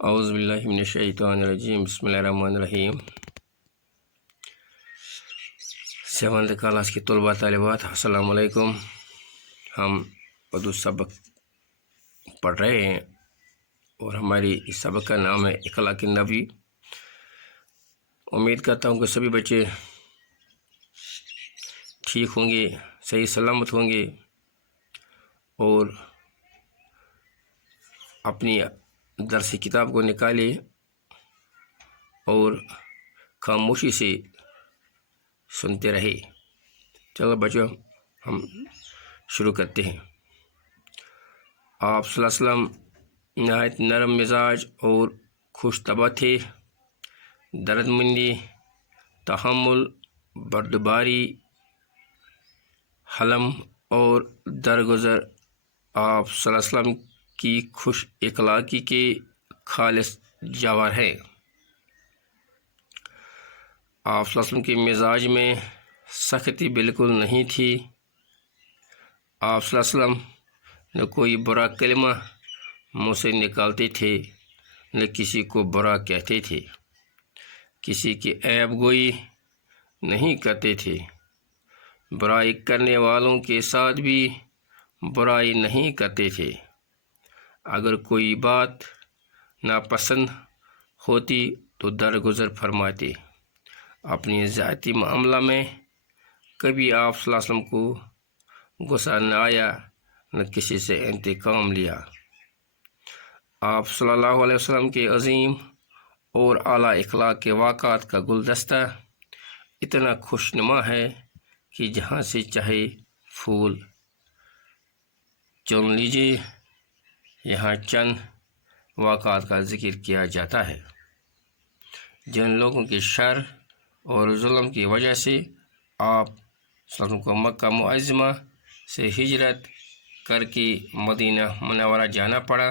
اعوذ باللہ من الشیطان الرجیم بسم اللہ الرحمن الرحیم۔ 7th کلاس کی طلباء طالبات السلام علیکم۔ ہم اردو سبق پڑھ رہے ہیں اور ہماری اس سبق کا نام ہے اخلاق نبوی۔ امید کرتا ہوں کہ سبھی بچے ٹھیک ہوں گے، صحیح سلامت ہوں گے اور اپنی درسی کتاب کو نکالے اور خاموشی سے سنتے رہے۔ چلو بچوں ہم شروع کرتے ہیں۔ آپ صلی اللہ علیہ وسلم نہایت نرم مزاج اور خوش طبع تھے۔ درد مندی، تحمل، بردباری، حلم اور درگزر آپ صلی اللہ علیہ وسلم کی خوش اخلاقی کے خالص جواہر ہیں۔ آپ صلی اللہ علیہ وسلم کے مزاج میں سختی بالکل نہیں تھی۔ آپ صلی اللہ علیہ وسلم نہ کوئی برا کلمہ منہ سے نکالتے تھے، نہ کسی کو برا کہتے تھے، کسی کی عیب گوئی نہیں کرتے تھے، برائی کرنے والوں کے ساتھ بھی برائی نہیں کرتے تھے۔ اگر کوئی بات ناپسند ہوتی تو درگزر فرماتے۔ اپنی ذاتی معاملہ میں کبھی آپ صلی اللہ علیہ وسلم کو غصہ نہ آیا، نہ کسی سے انتقام لیا۔ آپ صلی اللہ علیہ وسلم کے عظیم اور اعلیٰ اخلاق کے واقعات کا گلدستہ اتنا خوشنما ہے کہ جہاں سے چاہے پھول چن لیجیے۔ یہاں چند واقعات کا ذکر کیا جاتا ہے جن لوگوں کی شر اور ظلم کی وجہ سے آپ صلی اللہ علیہ وسلم کو مکہ معظمہ سے ہجرت کر کے مدینہ منورہ جانا پڑا۔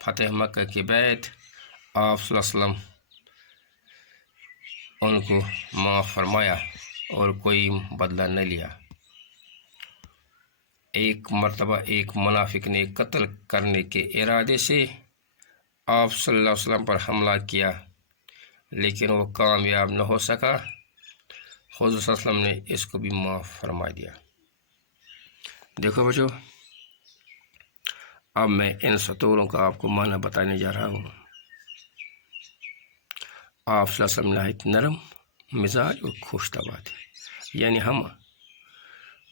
فتح مکہ کے بعد آپ صلی اللہ علیہ وسلم ان کو معاف فرمایا اور کوئی بدلہ نہ لیا۔ ایک مرتبہ ایک منافق نے قتل کرنے کے ارادے سے آپ صلی اللہ علیہ وسلم پر حملہ کیا، لیکن وہ کامیاب نہ ہو سکا۔ حضور صلی اللہ علیہ وسلم نے اس کو بھی معاف فرما دیا۔ دیکھو بچو، اب میں ان سطوروں کا آپ کو معنی بتانے جا رہا ہوں۔ آپ صلی اللہ علیہ وسلم نہایت نرم مزاج اور خوش طبع تھے، یعنی ہم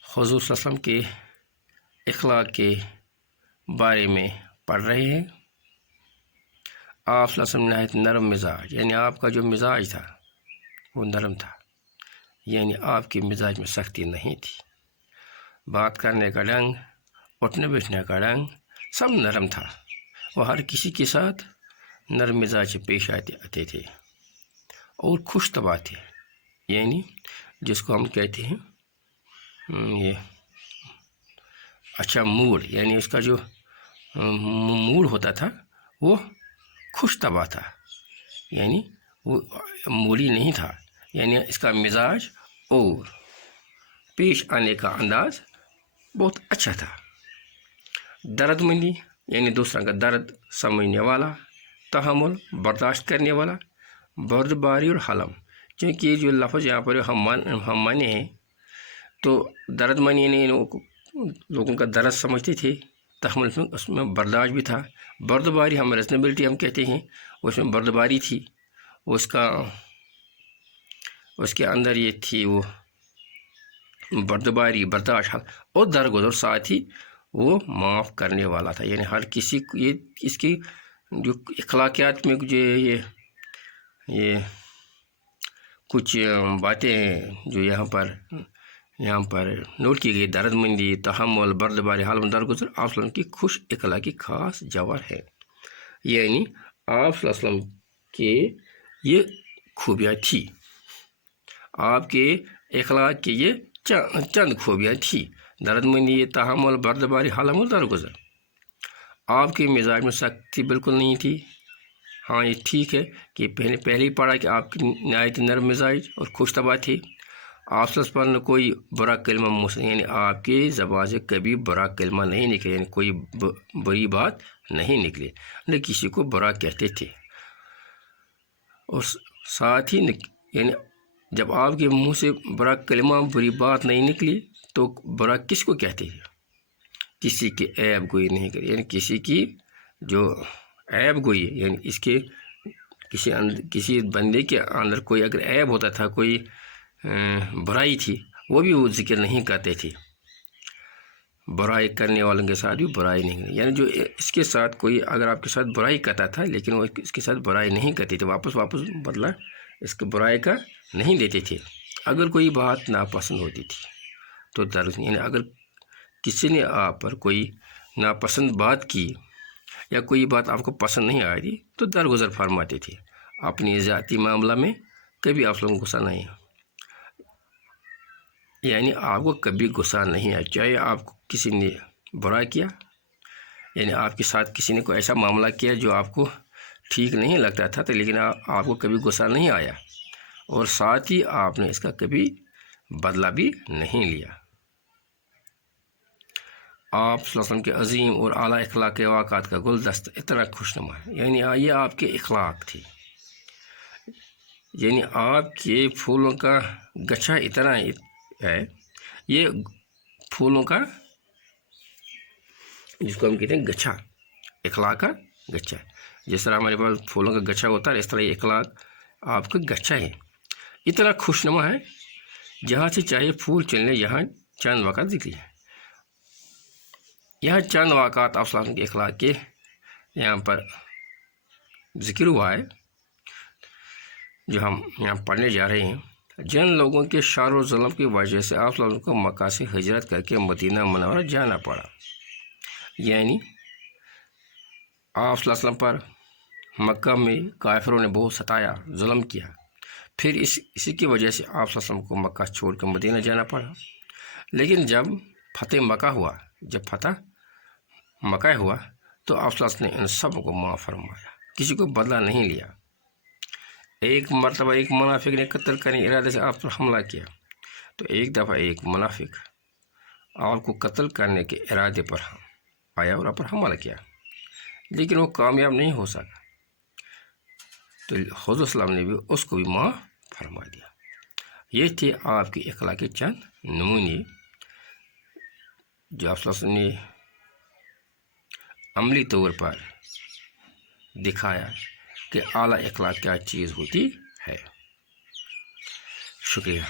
حضور صلی اللہ علیہ وسلم کے اخلاق کے بارے میں پڑھ رہے ہیں۔ آپ صلی اللہ علیہ وسلم نہایت نرم مزاج، یعنی آپ کا جو مزاج تھا وہ نرم تھا، یعنی آپ کے مزاج میں سختی نہیں تھی۔ بات کرنے کا ڈھنگ، اٹھنے بیٹھنے کا ڈھنگ سب نرم تھا۔ وہ ہر کسی کے ساتھ نرم مزاج سے پیش آتے تھے اور خوش طبع تھے، یعنی جس کو ہم کہتے ہیں یہ اچھا موڈ، یعنی اس کا جو موڈ ہوتا تھا وہ خوش طبع تھا، یعنی وہ موڈی نہیں تھا، یعنی اس کا مزاج اور پیش آنے کا انداز بہت اچھا تھا۔ درد مندی، یعنی دوسرا کا درد سمجھنے والا، تحمل برداشت کرنے والا، بردباری اور حلم، چونکہ یہ جو لفظ یہاں پر ہم مانے ہیں تو درد مندی یعنی لوگوں کا درد سمجھتے تھے، تحمل اس میں برداشت بھی تھا، بردباری ہم ریزنیبلٹی ہم کہتے ہیں، اس میں بردباری تھی، اس کے اندر یہ تھی وہ بردباری، برداشت اور درگزر، ساتھ ہی وہ معاف کرنے والا تھا، یعنی ہر کسی کو یہ اس کی جو اخلاقیات میں جو یہ کچھ باتیں ہیں جو یہاں پر نوٹ کی گئی، درد مندی، تحمل، بردباری، حلم، درگزر آپ صلی اللہ علیہ وسلم کی خوش اخلاقی خاص جواہر ہے، یعنی آپ صلی اللہ علیہ وسلم کے یہ خوبیاں تھی، آپ کے اخلاق کی یہ چند خوبیاں تھی: درد مندی، تحمل، بردباری، حلم و درگزر۔ آپ کے مزاج میں سختی بالکل نہیں تھی۔ ہاں یہ ٹھیک ہے کہ پہلے ہی پڑھا کہ آپ کی نہایت نرم مزاج اور خوش طبع تھی۔ آپ صلی اللہ علیہ وسلم نے کوئی برا کلمہ یعنی آپ کی زبان سے کبھی برا کلمہ نہیں نکلا، یعنی کوئی بری بات نہیں نکلے، نہ کسی کو برا کہتے تھے، اور ساتھ ہی یعنی جب آپ کے منہ سے برا کلمہ، بری بات نہیں نکلی تو برا کس کو کہتے ہیں؟ کسی کی عیب گوئی نہیں کری، یعنی کسی کی جو عیب گوئی، یعنی اس کے کسی بندے کے اندر کوئی اگر عیب ہوتا تھا، کوئی برائی تھی، وہ بھی وہ ذکر نہیں کرتے تھے۔ برائی کرنے والوں کے ساتھ بھی برائی نہیں کرتی، یعنی جو اس کے ساتھ کوئی اگر آپ کے ساتھ برائی کرتا تھا لیکن وہ اس کے ساتھ برائی نہیں کرتے تھے، واپس بدلہ اس کے برائی کا نہیں دیتے تھے۔ اگر کوئی بات ناپسند ہوتی تھی تو یعنی اگر کسی نے آپ پر کوئی ناپسند بات کی یا کوئی بات آپ کو پسند نہیں آ رہی تو درگزر فرماتے تھے۔ اپنی ذاتی معاملہ میں کبھی آپ لوگوں کو غصہ نہیں، یعنی آپ کو کبھی غصہ نہیں آیا، چاہے آپ کو کسی نے برا کیا، یعنی آپ کے ساتھ کسی نے کوئی ایسا معاملہ کیا جو آپ کو ٹھیک نہیں لگتا تھا، تو لیکن آپ کو کبھی غصہ نہیں آیا، اور ساتھ ہی آپ نے اس کا کبھی بدلہ بھی نہیں لیا۔ آپ صلی اللہ علیہ وسلم کے عظیم اور اعلیٰ اخلاق کے واقعات کا گلدستہ اتنا خوشنما ہے، یعنی یہ آپ کے اخلاق تھے، یعنی آپ کے پھولوں کا گچھا اتنا ہے، یہ پھولوں کا جس کو ہم کہتے ہیں گچھا، اخلاق کا گچھا، جس طرح ہمارے پاس پھولوں کا گچھا ہوتا ہے اس طرح یہ اخلاق آپ کا گچھا ہے، اتنا خوشنما ہے، جہاں سے چاہے پھول چلنے، یہاں چند واقعات ذکر ہیں، یہاں چند واقعات آپ صلی اللہ علیہ وسلم کے اخلاق کے یہاں پر ذکر ہوا ہے جو ہم یہاں پڑھنے جا رہے ہیں۔ جن لوگوں کے شر و ظلم کی وجہ سے آپ صلی اللہ علیہ وسلم کو مکہ سے ہجرت کر کے مدینہ منورہ جانا پڑا، یعنی آپ صلی اللہ علیہ وسلم پر مکہ میں کافروں نے بہت ستایا، ظلم کیا، پھر اسی کی وجہ سے آپ صلی اللہ علیہ وسلم کو مکہ چھوڑ کر مدینہ جانا پڑا، لیکن جب فتح مکہ ہوا تو آپ صلی اللہ علیہ وسلم نے ان سب کو معاف فرمایا، کسی کو بدلہ نہیں لیا۔ ایک مرتبہ ایک منافق نے قتل کرنے کے ارادے سے آپ پر حملہ کیا، تو ایک دفعہ ایک منافق آپ کو قتل کرنے کے ارادے پر آیا اور آپ پر حملہ کیا، لیکن وہ کامیاب نہیں ہو سکا، تو حضور صلی اللہ علیہ وسلم نے بھی اس کو بھی معاف فرما دیا۔ یہ تھے آپ کی اخلاق کے چند نمونے جو آپ صلی اللہ علیہ وسلم نے عملی طور پر دکھایا کہ اعلیٰ اخلاق کیا چیز ہوتی ہے۔ شکریہ۔